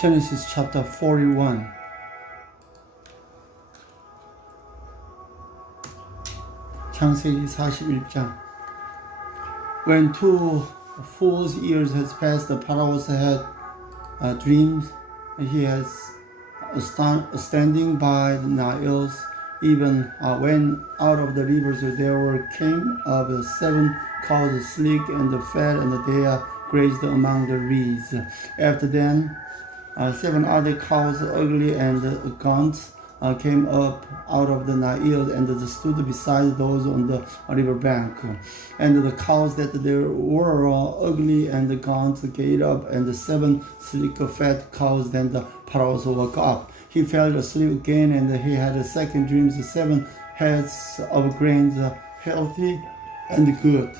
Genesis chapter 41. 창세기 41장. When 2 full years has passed, Pharaoh had dreams. He has standing by the Niles. Even when out of the rivers there came up 7 cows, sleek and fat, and they grazed among the reeds. After them, 7 other cows, ugly and gaunt, came up out of the Nile and stood beside those on the river bank. And the cows that there were ugly and gaunt gave up, and the 7 sleek fat cows. Then the Pharaoh woke up. He fell asleep again, and he had a second dream. 7 heads of grains, healthy and good,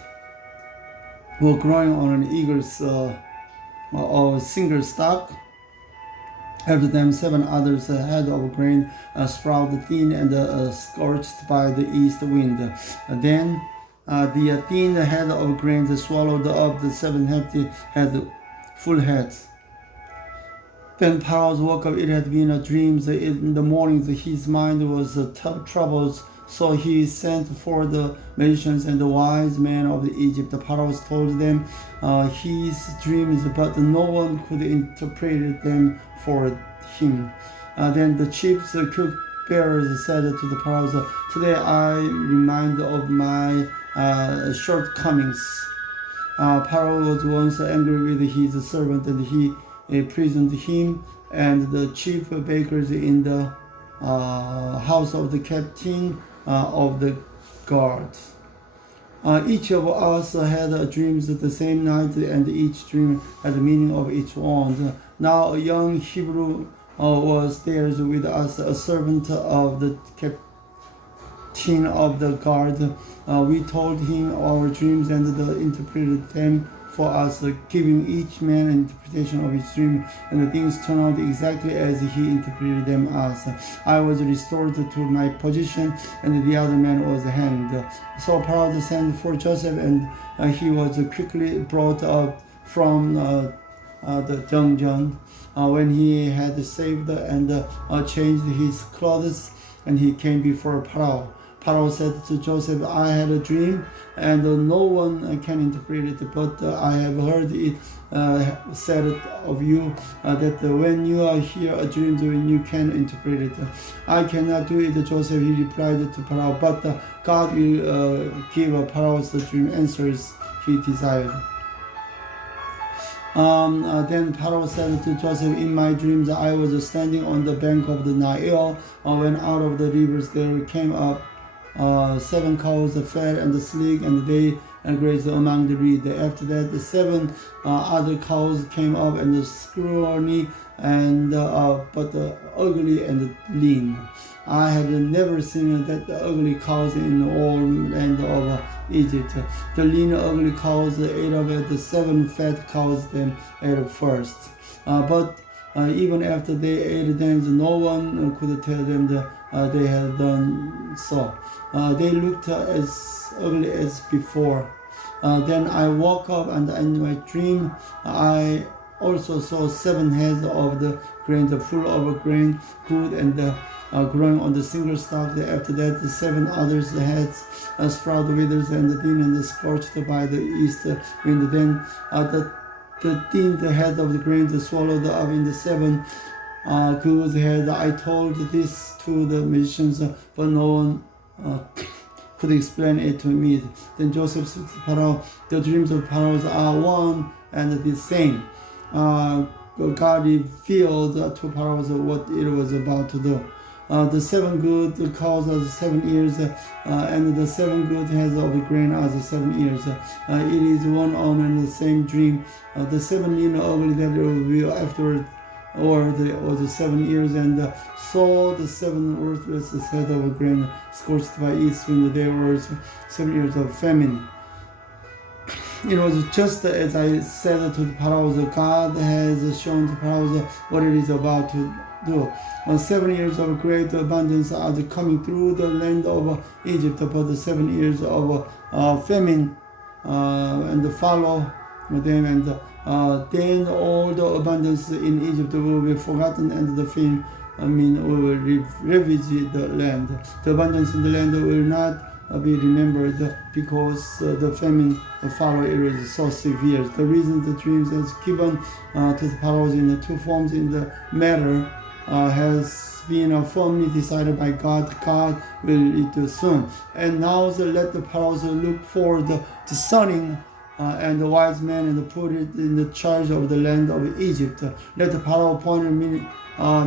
were growing on an eagle's or single stalk. After them, 7 others head of grain sprouted thin and scorched by the east wind. Then the thin head of grain swallowed up the 7 healthy full heads. Then Pharaoh woke up. It had been a dream. In the morning, his mind was troubled. So he sent for the magicians and the wise men of Egypt. Pharaoh told them his dreams, but no one could interpret them for him. Then the chief cupbearers said to the Pharaoh, "Today I remind of my shortcomings." Pharaoh was once angry with his servant, and he imprisoned him and the chief bakers in the house of the captain of the guards. Each of us had dreams the same night, and each dream had the meaning of its own. Now a young Hebrew was there with us, a servant of the captain of the guard. We told him our dreams, and interpreted them for us, giving each man an interpretation of his dream, and the things turned out exactly as he interpreted them as. I was restored to my position, and the other man was hanged. So Pharaoh sent for Joseph, and he was quickly brought up from the dungeon. When he had saved and changed his clothes, and he came before Pharaoh. Pharaoh said to Joseph, "I had a dream, and no one can interpret it, but I have heard it said of you that when you hear a dream, you can interpret it." "I cannot do it, Joseph," he replied to Pharaoh, "but God will give Pharaoh's dream answers he desired." Then Pharaoh said to Joseph, "In my dreams I was standing on the bank of the Nile when out of the rivers there came up 7 cows, fat and sleek, and they grazed among the reed. After that, the 7 other cows came up, and scrawny and but ugly and lean. I had never seen that ugly cows in all land of Egypt. The lean, ugly cows ate up, the 7 fat cows them ate up first. But even after they ate them, no one could tell them that they had done so. They looked as ugly as before. Then I woke up, and in my dream I also saw 7 heads of the grain, full of grain, good and growing on the single stalk. After that, the 7 others heads sprouted, withers, and thin and scorched by the east wind. Then the thin head of the grain swallowed up in the 7 good heads. I told this to the magicians, but no one could explain it to me. Then Joseph said to Pharaoh, "The dreams of Pharaoh are one and the same." God revealed to Pharaoh what it was about to do. The 7 good cows are 7 years, and the 7 good heads of the grain are 7 years. It is one and the same dream. The 7 lean ugly that will afterward, or the 7 years, and saw the 7 worthless heads of grain scorched by east wind. There were 7 years of famine. It was just as I said to Pharaoh. God has shown to Pharaoh what it is about to do. 7 years of great abundance are coming through the land of Egypt, but the 7 years of famine and follow them, and then all the abundance in Egypt will be forgotten, and the famine will ravage the land. The abundance in the land will not be remembered because the famine follow it is so severe. The reason the dreams is given to the pharaohs in the two forms in the matter has been firmly decided by God. God will do soon. And now let the pharaohs look for the discerning and the wise men and put it in the charge of the land of Egypt. Let the pharaoh appoint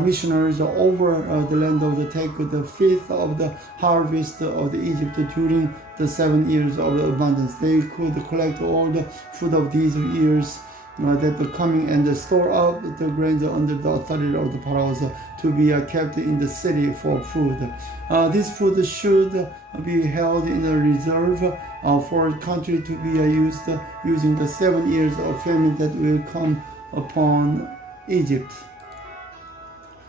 missionaries over the land of the take the fifth of the harvest of the Egypt during the 7 years of abundance. They could collect all the food of these years that are coming and store up the grains under the authority of the pharaohs to be kept in the city for food. This food should be held in a reserve for a country to be used using the 7 years of famine that will come upon Egypt,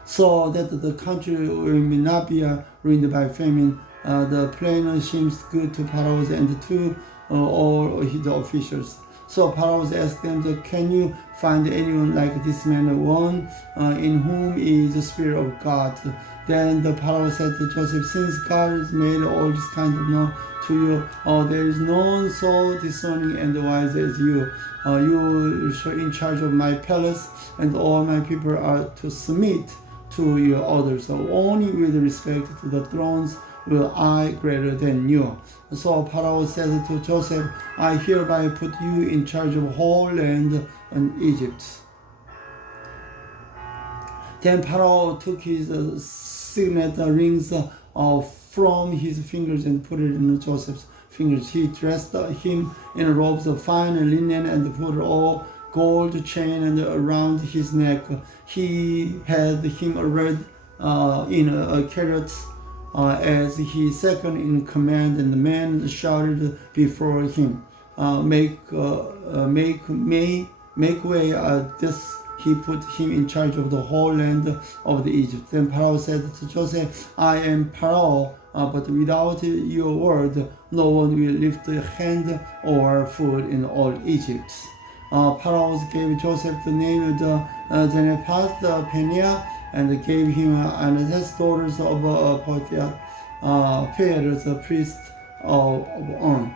so that the country will not be ruined by famine. The plan seems good to pharaohs and to all his officials. So Pharaoh asked them, can you find anyone like this man, one in whom is the Spirit of God? Then the Pharaoh said to Joseph, since God has made all this kind of known to you, there is none so discerning and wise as you. You are in charge of my palace, and all my people are to submit to your orders. So only with respect to the thrones will I greater than you. So Pharaoh said to Joseph, I hereby put you in charge of whole land and Egypt. Then Pharaoh took his signet rings from his fingers and put it in Joseph's fingers. He dressed him in robes of fine linen and put all gold chain and around his neck. He had him ride in a chariot as he second in command, and the men shouted before him, make way. This he put him in charge of the whole land of the Egypt. Then Pharaoh said to Joseph, I am Pharaoh, but without your word, no one will lift a hand or food in all Egypt. Pharaoh gave Joseph the name of Zenepath Paneah, and gave him Anat's daughters of Potiphar, the priest of On,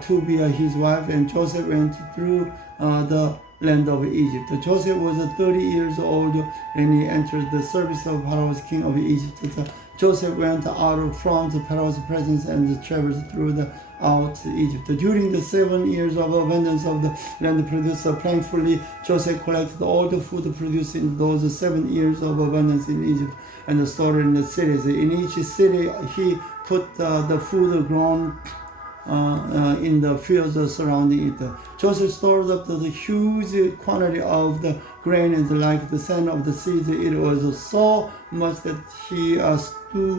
to be his wife. And Joseph went through the land of Egypt. Joseph was 30 years old when he entered the service of Pharaoh, king of Egypt. Joseph went out from the Pharaoh's presence and traveled throughout Egypt. During the 7 years of abundance of the land produced plentifully, Joseph collected all the food produced in those 7 years of abundance in Egypt and stored in the cities. In each city, he put the food grown in the fields surrounding it. Joseph stored up the huge quantity of the grain, and like the sand of the seas, it was so much that he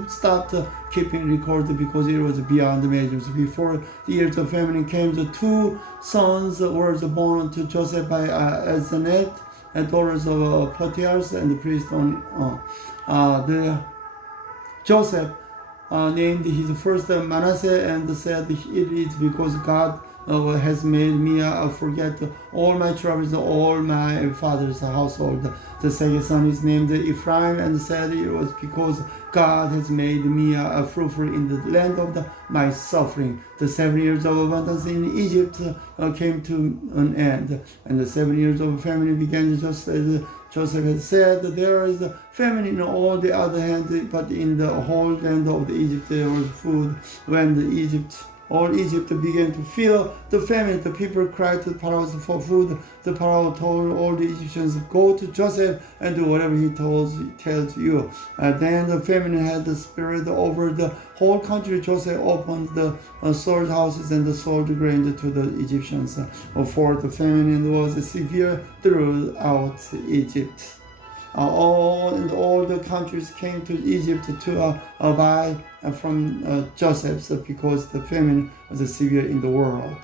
stopped keeping record because it was beyond measures. Before the years of famine came, the 2 sons were born to Joseph by Asenath, and daughters of Potiphar and the priest on. Joseph named his first Manasseh and said, it is because God has made me forget all my troubles, all my father's household. The second son is named Ephraim, and said, it was because God has made me fruitful in the land of my suffering. The 7 years of abundance in Egypt came to an end, and the 7 years of famine began, just as Joseph had said. There is a famine in all the other hand, but in the whole land of Egypt there was food. When all Egypt began to feel the famine, the people cried to Pharaoh for food. The Pharaoh told all the Egyptians, go to Joseph and do whatever he tells you. Then the famine had the spread over the whole country. Joseph opened the storehouses and sold grain to the Egyptians, for the famine was severe throughout Egypt. All the countries came to Egypt to buy from Joseph, because the famine was severe in the world.